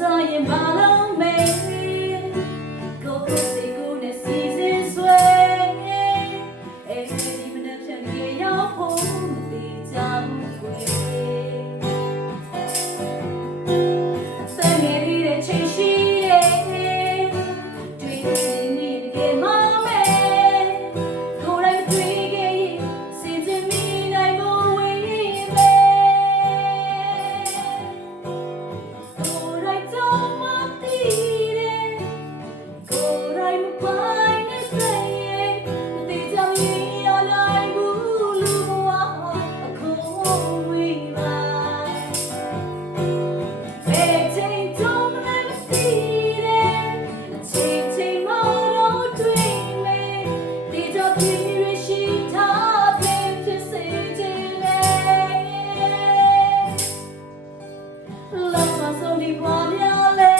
ရင်ဘာလုံးမေးကိုယ်စိတ်ကိုနဲ့စီစဉ်ဆွဲအဲဒီမနှက်ဖြန်ပြေရောက်ဖို့မသိကြဘူးကွယ်စံငယ်လေးတဲ့ချိန်ရှိရဲ့တွေ့နေတကယ်မမဲကိုယ်တိုင်းတွေ့ခဲ့ရင်စီစဉ်မိနိုင်ဖို့ဝေးပဲကိုယ်တိုင်းတော့မသိတဲ့ကိုယ်တိုင်းမပိုင်တဲ့စိတ်ရဲ့မသိကြရင်ရလိုက်ဘူးလူဘဝအခုဝေးပါဘယ်ချိန်တော့မသိတဲ့အချိန်ချိန်မှတော့တွေ့မယ်ဒီတော့ပြည့်ရရှိထားပြန်ဖြစ်စေခြင်းလေလောကဆုံးဒီဘဝများလေ